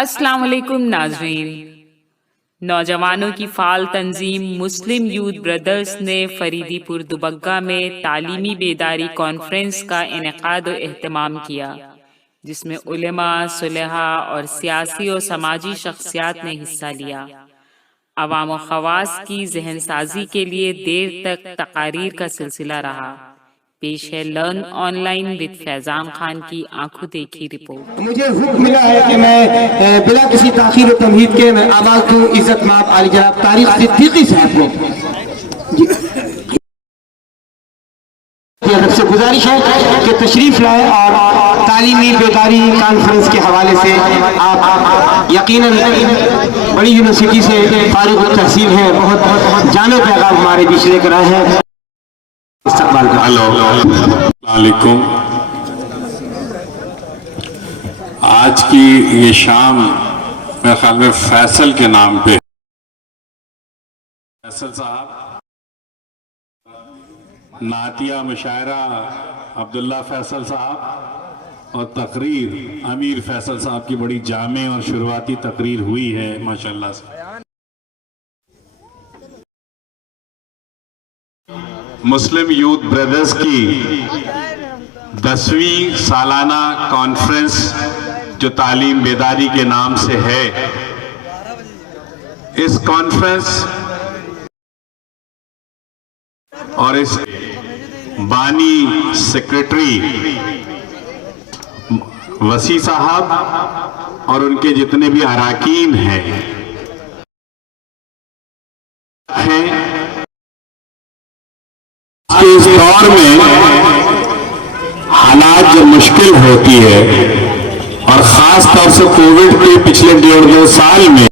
السلام علیکم ناظرین۔ نوجوانوں کی فعال تنظیم مسلم یوتھ برادرز نے فریدی پور دوبگہ میں تعلیمی بیداری کانفرنس کا انعقاد و اہتمام کیا، جس میں علماء، صلحاء اور سیاسی و سماجی شخصیات نے حصہ لیا۔ عوام و خواص کی ذہن سازی کے لیے دیر تک تقاریر کا سلسلہ رہا۔ پیش ہے لرن آن لائن وتھ فیضان خان کی آنکھوں دیکھی رپورٹ۔ مجھے حکم ملا ہے کہ میں بلا کسی تاخیر و تمہید کے میں آغاز دوں عزت مآب عالی جناب طارق صدیقی صاحب کو۔ حضرت سے گزارش ہے کہ تشریف لائیں اور تعلیمی بیداری کانفرنس کے حوالے سے آپ یقیناً بڑی یونیورسٹی سے فارغ التحصیل ہیں، بہت جامع پیغام ہمارے بیچ لے کر آئے ہیں۔ استقبال کا السلام علیکم۔ آج کی یہ شام میرے خیال میں فیصل کے نام پہ، فیصل صاحب نعتیہ مشاعرہ عبداللہ فیصل صاحب اور تقریر امیر فیصل صاحب کی بڑی جامع اور شروعاتی تقریر ہوئی ہے ماشاءاللہ سے۔ مسلم یوتھ برادرز کی 10ویں سالانہ کانفرنس جو تعلیم بیداری کے نام سے ہے، اس کانفرنس اور اس بانی سیکریٹری وسیع صاحب اور ان کے جتنے بھی اراکین ہیں اس دور میں حالات جو مشکل ہوتی ہے اور خاص طور سے کووڈ کے پچھلے 1.5 سال میں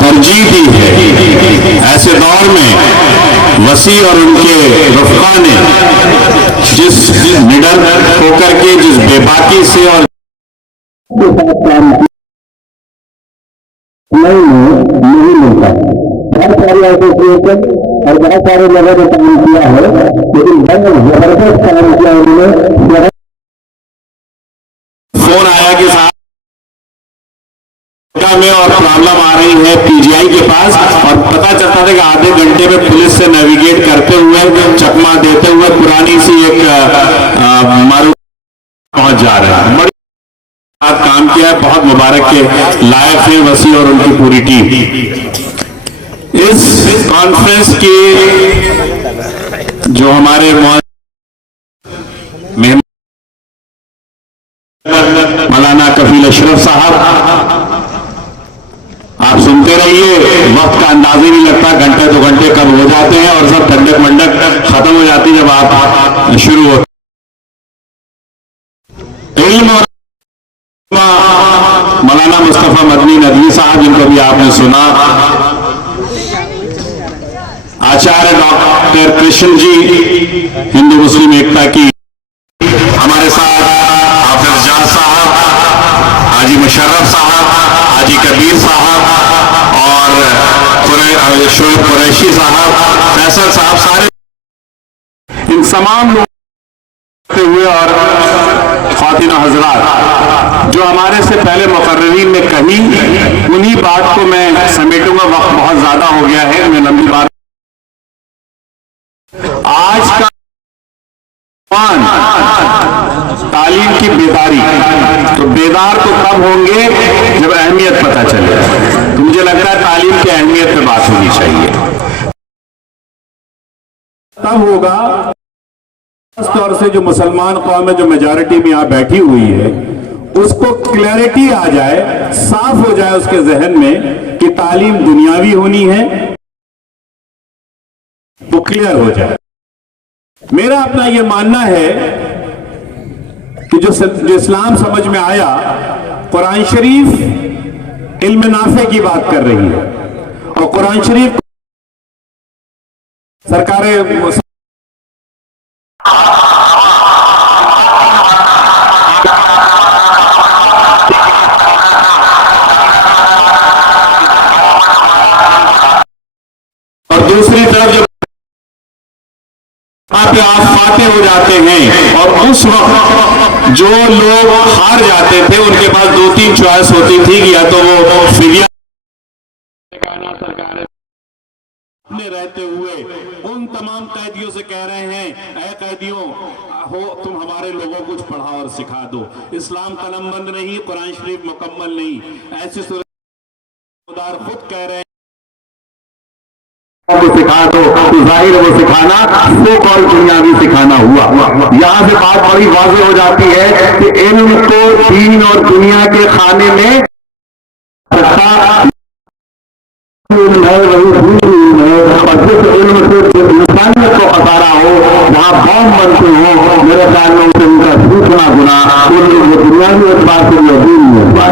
ترجیح دی ہے، ایسے دور میں وسیع اور ان کے رفقا نے جس نڈر ہو کر کے جس بے باکی سے اور نہیں ملتا، بہت سارے ایسوسیشن اور بہت سارے لوگوں نے کام کیا ہے، لیکن بہت زبردست کام کیا انہوں نے۔ فون آیا کہ صاحب میں اور پرابلم آ رہی ہے پی جی آئی کے پاس، اور پتا چلتا تھا کہ آدھے گھنٹے میں پولیس سے نیویگیٹ کرتے ہوئے چکما دیتے ہوئے پرانی سی ایک معروف پہنچ جا رہا ہے۔ بڑی کام کیا ہے، بہت مبارک کے لائق ہیں وسیع اور ان کی پوری ٹیم۔ اس کانفرنس کے جو ہمارے مہمان مولانا کفیل اشرف صاحب، آپ سنتے رہیے، وقت کا اندازہ نہیں لگتا، گھنٹے 2 گھنٹے کب ہو جاتے ہیں اور سب ٹھنڈک منڈک ختم ہو جاتی جب آپ شروع ہوتے۔ علم اور مولانا مصطفیٰ مدنی ندوی صاحب، جن کو بھی آپ نے سنا، آچاریہ ڈاکٹر کرشن جی ہندو مسلم ایکتا کی، ہمارے ساتھ حافظ جان صاحب، حاجی مشرف صاحب، حاجی کبیر صاحب اور شعیب قریشی صاحب، فیصل صاحب، سارے ان تمام لوگ ہوئے اور خواتین حضرات جو ہمارے سے پہلے مقررین نے کہی، انہی بات کو میں سمیٹوں گا، وقت بہت زیادہ ہو گیا ہے، میں لمبی بات۔ آج کا تعلیم کی بیداری، تو بیدار تو تب ہوں گے جب اہمیت پتہ چلے، تو مجھے لگتا ہے تعلیم کی اہمیت پہ بات ہونی چاہیے، تب ہوگا خاص طور سے جو مسلمان قوم ہے جو میجارٹی میں یہاں بیٹھی ہوئی ہے، اس کو کلیئرٹی آ جائے، صاف ہو جائے اس کے ذہن میں کہ تعلیم دنیاوی ہونی ہے، وہ کلیئر ہو جائے۔ میرا اپنا یہ ماننا ہے کہ جو اسلام سمجھ میں آیا، قرآن شریف علم نافع کی بات کر رہی ہے، اور قرآن شریف سرکار اور دوسری طرف جب آپ فاتح ہو جاتے ہیں اور उस वक्त जो लोग हार जाते थे उनके पास 2-3 चॉइस होती थी कि या तो वो फिदिया में रहते हुए उन तमाम कैदियों से कह रहे हैं, ऐ कैदियों हो, तुम हमारे लोगों को कुछ पढ़ाओ और सिखा दो। इस्लाम कलमबंद नहीं, कुरान शरीफ मुकम्मल नहीं, ऐसी सूरत खुद कह रहे हैं को सिखा दो। तो जाहिर वो सिखाना सो कॉल दुनियावी सिखाना हुआ। यहाँ से बात बड़ी वाज़ेह हो जाती है कि इल्म को दीन और दुनिया के खाने में इल्म है, वही दीन इल्म है। और जिस इल्म से इंसानियत को खसारा हो, वहाँ बम बनते हो, मेरे ख्याल में उसे उनका सूचना गुना वो दुनियावी एतबार से भी दीनी एतबार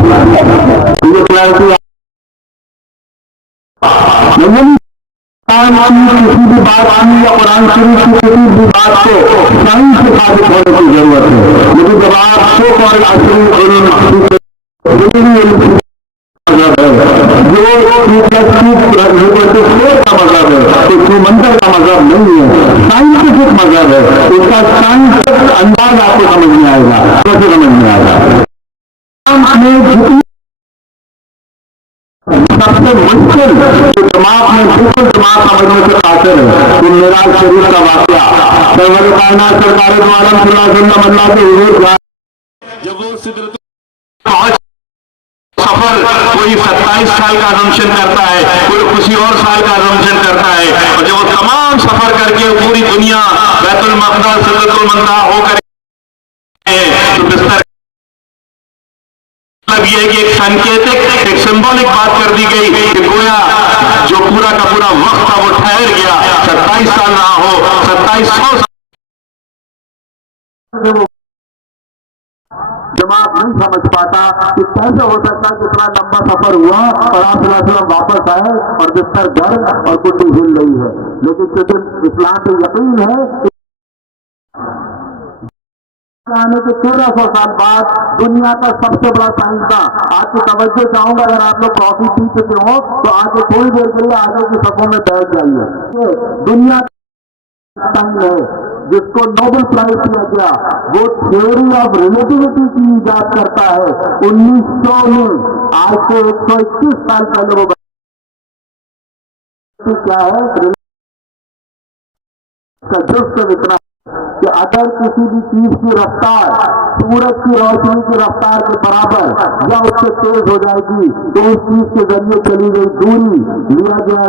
किसी भी बात की या कुरान शरीफ की किसी भी बात को साइंस से साबित होने की जरूरत है। लेकिन जब आप सो कॉल असली का मजहब है, तो मंदिर का मजहब नहीं है, साइंटिफिक मजहब है, उसका साइंटिफिक अंदाज आपको समझ में आएगा, कैसे समझ में आएगा। सबसे मुश्किल जो दिमाग में बिल्कुल दिमाग समझने से कासिर है, तो मेराज शरीफ का वाकया सरवर कायनात सरकार दो आलम सल्लल्लाहु अलैहि वसल्लम अल्लाह के हुजूर जब वो सिदरत पहुंच सफर कोई 27 साल का अजम्पशन करता है, कोई किसी और साल का अजम्पशन करता है, और जब वो तमाम सफर करके पूरी दुनिया बैतुल मक़दस सिदरतुल मुंतहा होकर तो बिस्तर मतलब ये कि एक संकेतिक एक सिंबॉलिक बात कर दी गई कि गोया जो पूरा का पूरा वक्त था वो ठहर गया। 27 साल रहा हो, 2700 दिमाग नहीं समझ पाता कि कैसे हो सकता है कितना लंबा सफर हुआ और आप वसल्लम वापस आए और बिस्तर गर्म और कुछ हिल रही है। लेकिन क्योंकि इस्लाम पे यकीन है आने के 1300 साल बाद दुनिया का सबसे बड़ा साइंसदान, आपकी तवज्जो चाहूंगा, अगर आप लोग कॉफी पी चुके हो तो आगे थोड़ी देर के लिए आगे की सफों में बैठ जाइए। दुनिया का है जिसको नोबेल प्राइज दिया गया, वो थ्योरी ऑफ रिलेटिविटी की इजाद करता है 1900 में। आज से 121 साल पहले वो क्या है का जुस्सा इतना कि अगर किसी भी चीज की रफ्तार सूरज की रोशनी की रफ्तार के बराबर या उससे तेज हो जाएगी तो उस चीज के जरिए चली गई दूरी लिया गया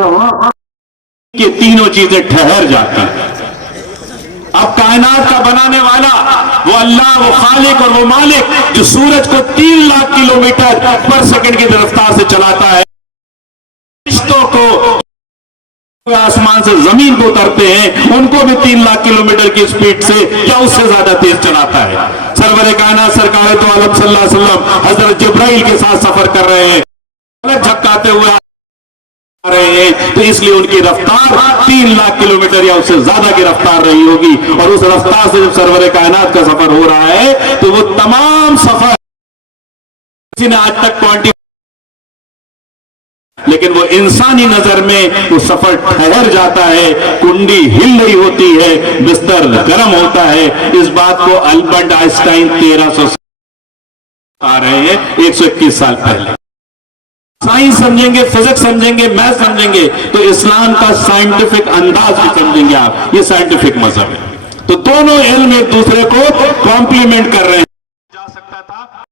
ये तीनों चीजें ठहर जाती हैं। अब कायनात का बनाने वाला वो अल्लाह, वो खालिक और वो मालिक जो सूरज को 3 लाख किलोमीटर पर सेकंड की रफ्तार से चलाता है, रिश्तों को आसमान से जमीन को उतरते हैं उनको भी 3 लाख किलोमीटर की स्पीड से या उससे ज्यादा तेज चलाता है। सरवर कायनात सरकार तो आलम सल्लल्लाहु अलैहि वसल्लम हजरत जिब्राइल के साथ सफर कर रहे हैं, झपकाते हुए आ रहे हैं, तो इसलिए उनकी रफ्तार 3 लाख किलोमीटर या उससे ज्यादा की रफ्तार रही होगी। और उस रफ्तार से जब सरवर कायनात का सफर हो रहा है तो वो तमाम सफर किसी ने आज तक क्वांटिटी, लेकिन वो इंसानी नजर में वो सफर ठहर जाता है, कुंडी हिल रही होती है, बिस्तर गर्म होता है। इस बात को अल्बर्ट आइंस्टाइन 1300 आ रहे हैं 121 साल पहले। साइंस समझेंगे, फिजिक्स समझेंगे, मैथ समझेंगे तो इस्लाम का साइंटिफिक अंदाज भी समझेंगे आप। ये साइंटिफिक मजहब है, तो दोनों इल्म एक दूसरे को कॉम्प्लीमेंट कर रहे हैं। जा सकता था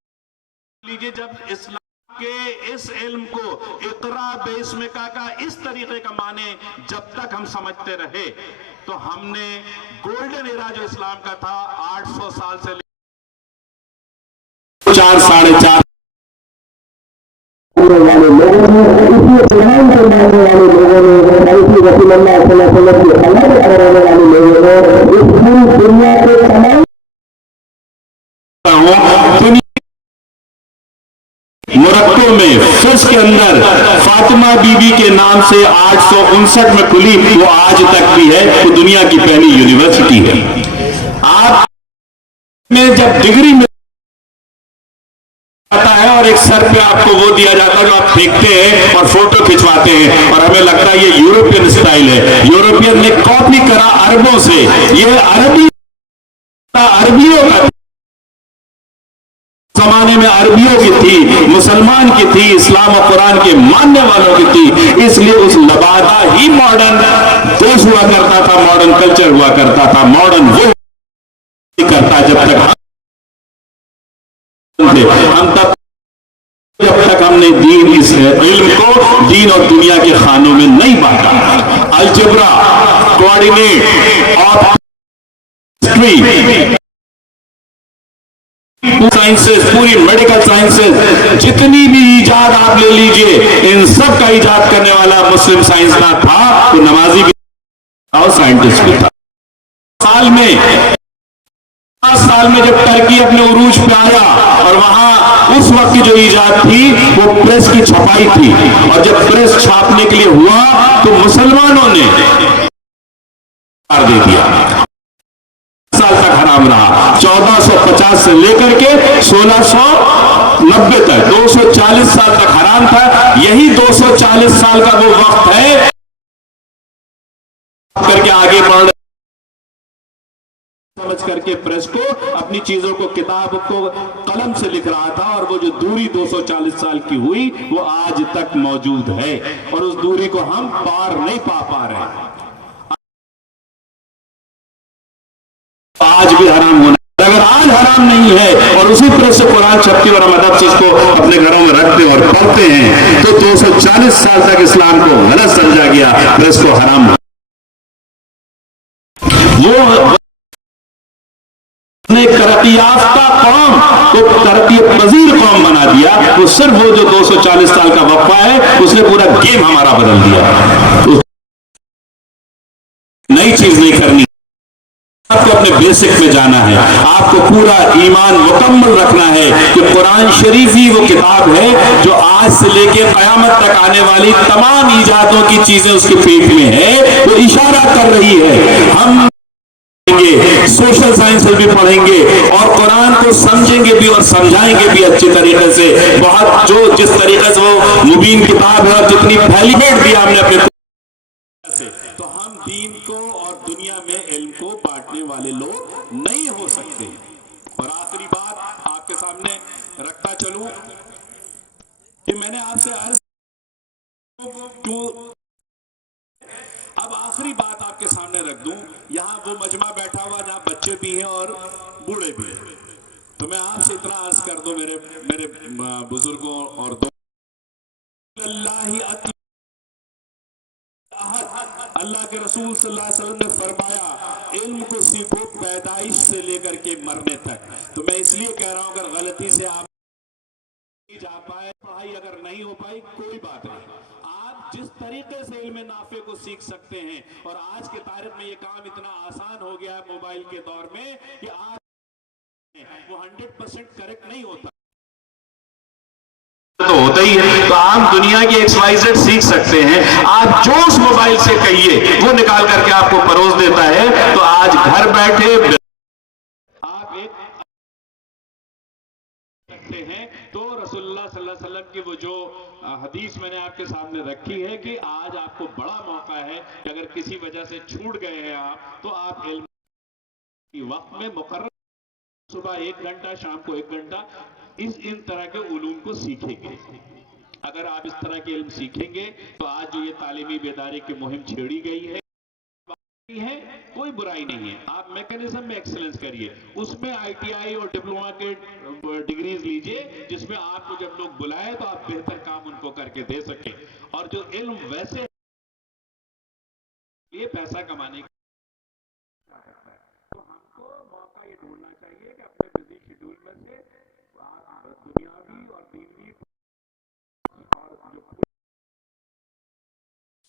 लीजिए जब इस्लाम के इस इल्म को इकरा बेस्म का इस तरीके का माने जब तक हम समझते रहे तो हमने गोल्डन एरा जो इस्लाम का था 800 साल से 4 साढ़े 4 वाले लोगों ने इसी कुरान को मानने वाले लोगों ने इसी रसूलुल्लाह सल्लल्लाहु अलैहि वसल्लम की अलग करने वाले लोगों ने इस पूरी दुनिया के तमाम मोरक्को में फिस के अंदर फातिमा बीबी के नाम से 859 में खुली, वो आज तक भी है, वो दुनिया की पहली यूनिवर्सिटी है। आप में जब डिग्री में आता है और एक सर पे आपको वो दिया जाता है जो आप फेंकते हैं और फोटो खिंचवाते हैं और हमें लगता है ये यूरोपियन स्टाइल है। यूरोपियन ने कॉपी करा अरबों से, ये अरबी अरबियों का जमाने में अरबियों की थी, मुसलमान की थी, इस्लाम और कुरान के मानने वालों की थी, इसलिए उस लबादा ही मॉडर्न देश हुआ करता था, मॉडर्न कल्चर हुआ करता था, मॉडर्न वो करता जब तक हम तब जब तक हमने दीन इस इल्म को दीन और दुनिया के खानों में नहीं बांटा। अलजबरा, कोऑर्डिनेट और हिस्ट्री, साइंसेस, पूरी मेडिकल साइंसेस, जितनी भी इजाद आप ले लीजिए, इन सब का इजाद करने वाला मुस्लिम साइंसदान था, तो नमाजी भी और साइंटिस्ट भी था। साल में 5 साल में जब टर्की अपने उरूज पे आया और वहां उस वक्त की जो इजाद थी वो प्रेस की छपाई थी, और जब प्रेस छापने के लिए हुआ तो मुसलमानों ने दे दिया। साल तक हराम रहा, 1450 से लेकर के 1690 तक 240 साल तक हराम था। यही 240 साल का वो वक्त है करके आगे बढ़ समझ करके प्रेस को अपनी चीजों को, किताब को कलम से लिख रहा था, और वो जो दूरी 240 साल की हुई वो आज तक मौजूद है, और उस दूरी को हम पार नहीं पा रहे हैं। आज भी हराम होना, अगर आज हराम नहीं है और उसी तरह से कुरान छपती और हम अदब से इसको अपने घरों में रखते और पढ़ते हैं, तो 240 साल तक इस्लाम को गलत समझा गया, प्रेस को हराम। वो ने तरक्की याफ्ता कौम को तरक्की पजीर कौम बना दिया। वो सिर्फ वो जो 240 साल का वक्फा है उसने पूरा गेम हमारा बदल दिया। नई चीज नहीं करनी, आपको अपने बेसिक में जाना है, आपको पूरा ईमान मुकम्मल रखना है कि कुरान शरीफ ही वो किताब है जो आज से लेकर कयामत तक आने वाली तमाम इजादों की चीजें उसके पेट में है, वो इशारा कर रही है। हम सोशल साइंसेस भी पढ़ेंगे और कुरान को समझेंगे भी और समझाएंगे भी अच्छे तरीके से। बहुत जो जिस तरीके से वो मुबीन किताब है और जितनी फैलिनेट दिया हमने अपने से, तो हम दीन को और दुनिया में इल्म को बांटने वाले लोग नहीं हो सकते। और आखिरी बात आपके सामने रखता चलूं कि मैंने आपसे अर्ज क्यों, अब आखिरी बात आपके सामने रख दूं, यहां वो मजमा बैठा हुआ जहां बच्चे भी हैं और बूढ़े भी हैं, तो मैं आपसे इतना अर्ज कर दूं मेरे बुजुर्गों और अल्लाह के रसूल सल्लल्लाहु अलैहि वसल्लम ने फरमाया इल्म को सीखो पैदाइश से लेकर के मरने तक। तो मैं इसलिए कह रहा हूं अगर गलती से आप नहीं जा पाए, पढ़ाई अगर नहीं हो पाई, कोई बात नहीं, आप जिस तरीके से इल्म नाफे को सीख सकते हैं, और आज के तारीख में ये काम इतना आसान हो गया है मोबाइल के दौर में कि आज वो 100% करेक्ट नहीं होता, तो होता ही है। तो आप दुनिया की XYZ सीख सकते हैं, आप जो उस मोबाइल से कहिए वो निकाल करके आपको परोस देता है। तो आज घर बैठे आप एक सकते हैं। तो रसूलुल्लाह सल्लल्लाहु अलैहि वसल्लम की वो जो हदीस मैंने आपके सामने रखी है कि आज आपको बड़ा मौका है कि अगर किसी वजह से छूट गए हैं आप, तो आप इल्म वक्त में मुकर्रर सुबह 1 घंटा, शाम को 1 घंटा इन तरह के उलूम को सीखेंगे। अगर आप इस तरह के इल्म सीखेंगे तो आज जो ये तालीमी बेदारी की मुहिम छेड़ी गई है कोई बुराई नहीं है। आप मैकेनिज्म में एक्सेलेंस करिए, उसमें ITI और डिप्लोमा के डिग्रीज लीजिए, जिसमें आपको जब लोग बुलाए तो आप बेहतर काम उनको करके दे सके। और जो इल्म वैसे ये पैसा कमाने तो हमको मौका ये ढूंढना चाहिए कि अपने बिजी शेड्यूल में से दुनियावी और दीनी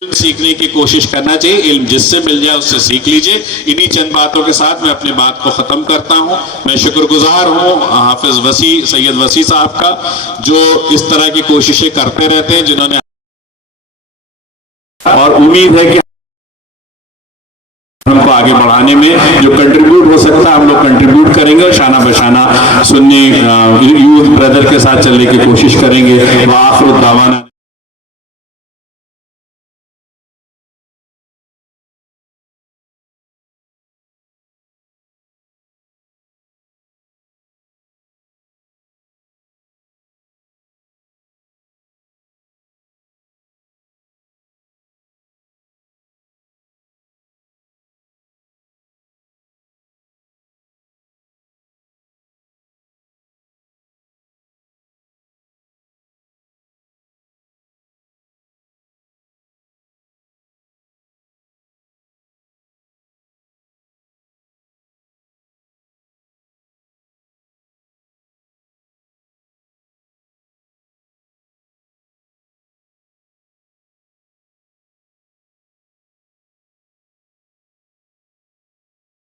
सीखने की कोशिश करना चाहिए। इल्म जिससे मिल जाए उससे सीख लीजिए। इन्हीं चंद बातों के साथ मैं अपनी बात को खत्म करता हूं। मैं शुक्रगुजार हूं हाफिज वसी सैयद वसी साहब का, जो इस तरह की कोशिशें करते रहते हैं, जिन्होंने, और उम्मीद है कि हमको आगे बढ़ाने में जो कंट्रीब्यूट हो सकता है हम लोग कंट्रीब्यूट करेंगे, और शाना बशाना सुन्नी यूथ ब्रदर के साथ चलने की कोशिश करेंगे। आखिर दावाना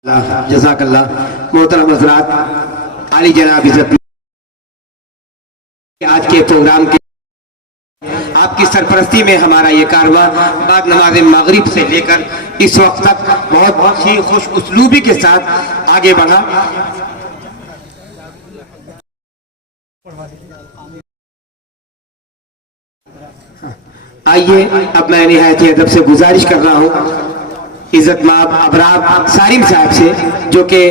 جزاک اللہ. محترم حضرات، عالی جناب عزت آج کے پروگرام کے آپ کی سرپرستی میں ہمارا یہ کارواں بعد نماز مغرب سے لے کر اس وقت تک بہت ہی خوش اسلوبی کے ساتھ آگے بڑھا. آئیے اب میں نہایت ہی ادب سے گزارش کر رہا ہوں عزت مآب ابرار سالم صاحب سے، جو کہ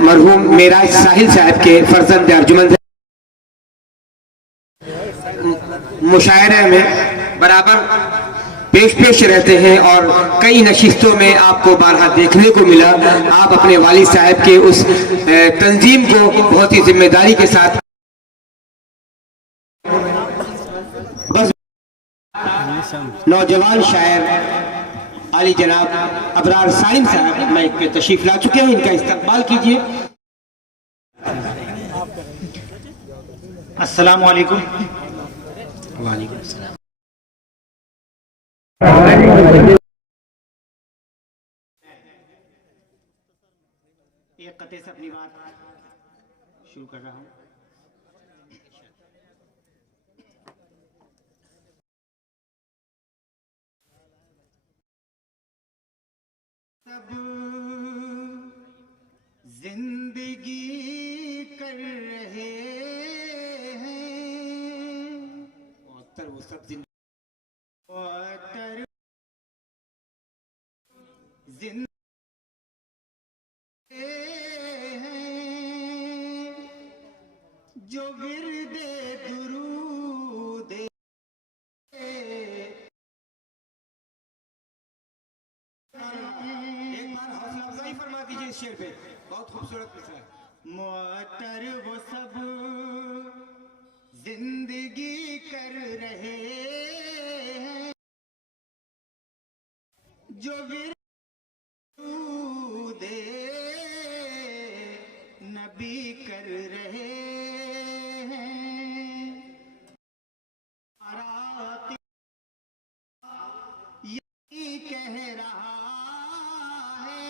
مرحوم معراج ساحل صاحب کے فرزند ارجمند مشاعرے میں برابر پیش رہتے ہیں اور کئی نشستوں میں آپ کو بارہا دیکھنے کو ملا. آپ اپنے والد صاحب کے اس تنظیم کو بہت ہی ذمہ داری کے ساتھ بس نوجوان شاعر عالی جناب ابرار سالم صاحب مائک پہ تشریف لا چکے ہیں، ان کا استقبال کیجیے. السلام علیکم. وعلیکم السلام. ایک قطعے سے اپنی بات شروع کر رہا ہوں. سب زندگی کر رہے ہیں، وہ سب زندگی ہیں جو ورد درود ایک بار حوصلہ افزائی فرما دیجیے اس شعر پہ، بہت خوبصورت مصرع ہے. معطر وہ سب زندگی کر رہے ہیں جو ورد نبی کر رہے ہیں. یہی کہہ رہا ہے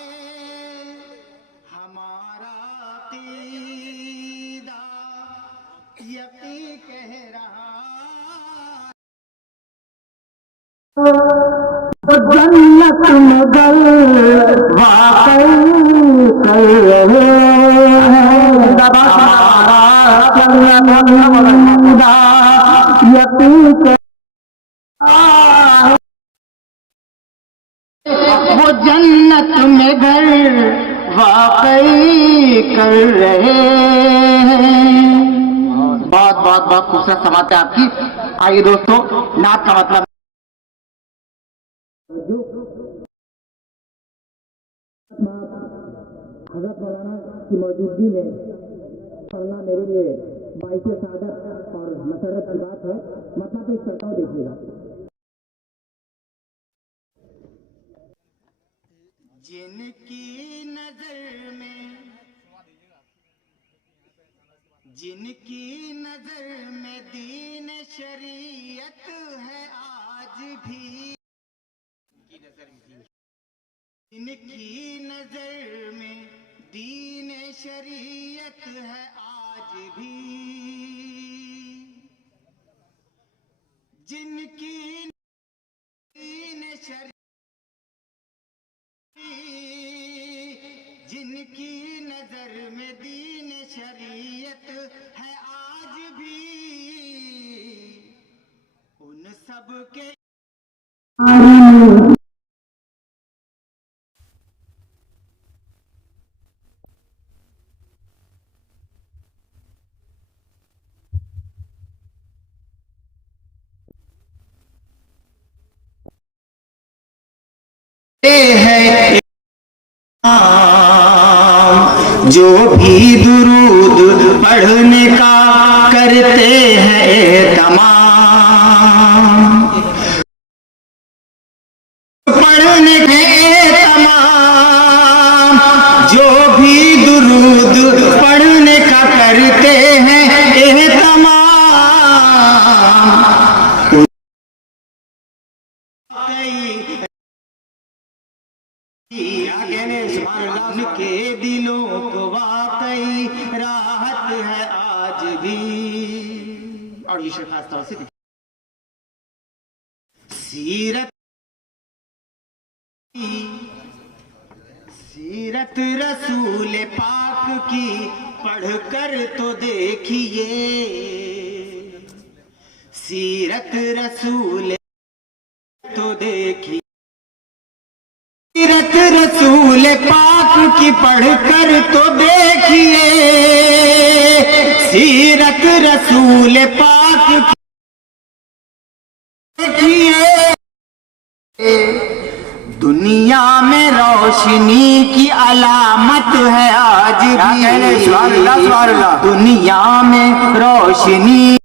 ہمارا عقیدہ، یقین کہہ رہا جنت میں گل واقعی کر رہے ہیں، یقین وہ جنت میں گھر واقعی کر رہے ہیں. بہت بہت بہت خوبصورت سماعت ہے آپ کی. آئیے دوستو، نعت کا مطلب حضرت مولانا کی موجودگی میں پڑھنا میرے لیے باعث سعادت اور مسرت کی بات ہے. مطلب پیش کرتا ہوں، دیکھیے گا. جن کی نظر میں دین شریعت ہے آج بھی، جن کی نظر میں دین شریعت ہے آج بھی، جن کی دین شریعت، جن کی نظر میں دین شریعت ہے آج بھی، ان سب کے ہے جو بھی درود پڑھنے کا کرتے ہیں تمام، پڑھنے کے تمام، جو بھی درود پڑھنے کا کرتے ہیں تمام، کیا کہنے سبحان ये शेर खास तौर से सीरत सीरत रसूल पाक की पढ़कर तो देखिए, सीरत रसूल तो देखिए, सीरत रसूल पाक की पढ़कर तो देखिए, सीरत रसूल पाक की देखिए। दुनिया में रोशनी की अलामत है आज भी, दुनिया में रोशनी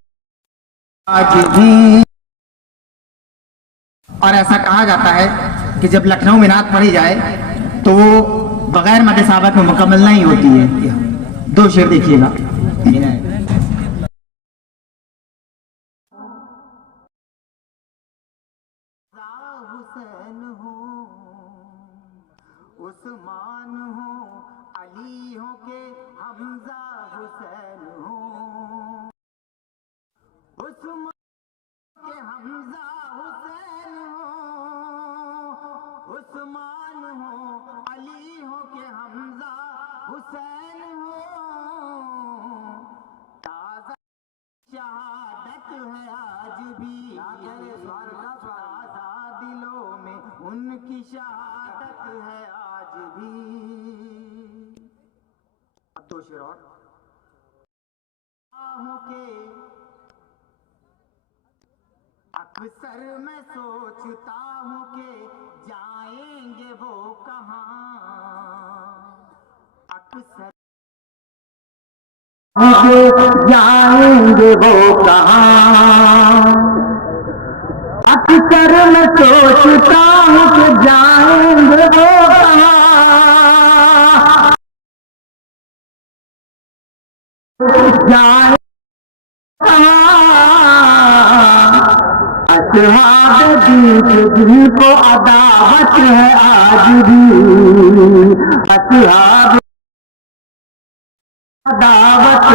आज भी। और ऐसा कहा जाता है कि जब लखनऊ में नात पढ़ी जाए तो वो बगैर मद साबत में मुकम्मल नहीं होती है। दो शेर देखिएगा। हुसैन हो, उस्मान हो, अली हो के हमजा हुसैन हो, उस्मान के हमजा हुसैन हो, उस्मान हो, अली हो के हमजा हुसैन हो। ताज़ा शहादत है आज भी, ताज़ा दिलों में उनकी शहादत है आज भी। अब दो शेर और। आहों के अक्सर मैं सोचता हूँ कि जाएंगे वो कहाँ, अक्सर जाएंगे वो कहाँ, अक्सर मैं सोचता हूँ कि जाएंगे वो कहाँ, जाएंगे असहाब दीन को अदावत है आज भी, असहाब अदावत।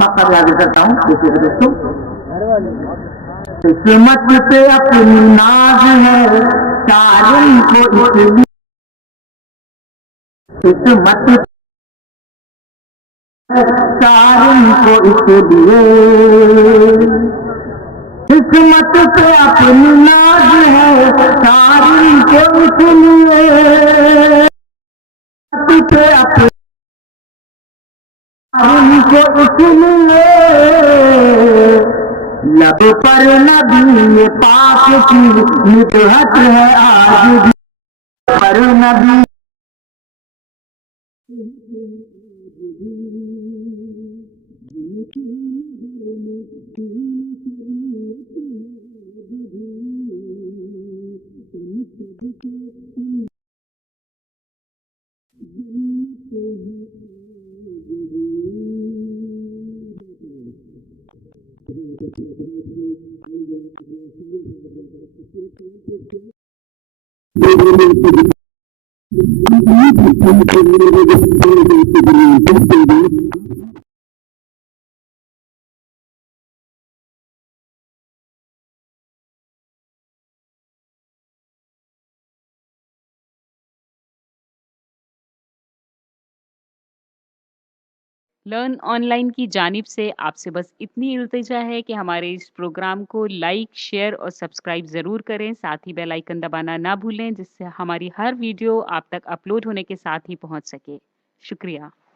मक्का याद करता हूँ देखिए दोस्तों। किस्मत पे अपनी नाज है सारिन को इसलिए, किस्मत सारिन को इसलिए, किस्मत पे अपनी नाज है सारिन को इसलिए, पे अपनी को इसलिए, लब पर नबी पाक की निदहत है आज भी, पर नबी लर्न ऑनलाइन की जानिब से आपसे बस इतनी इल्तिजा है कि हमारे इस प्रोग्राम को लाइक, शेयर और सब्सक्राइब ज़रूर करें। साथ ही बेल आइकन दबाना ना भूलें, जिससे हमारी हर वीडियो आप तक अपलोड होने के साथ ही पहुंच सके। शुक्रिया।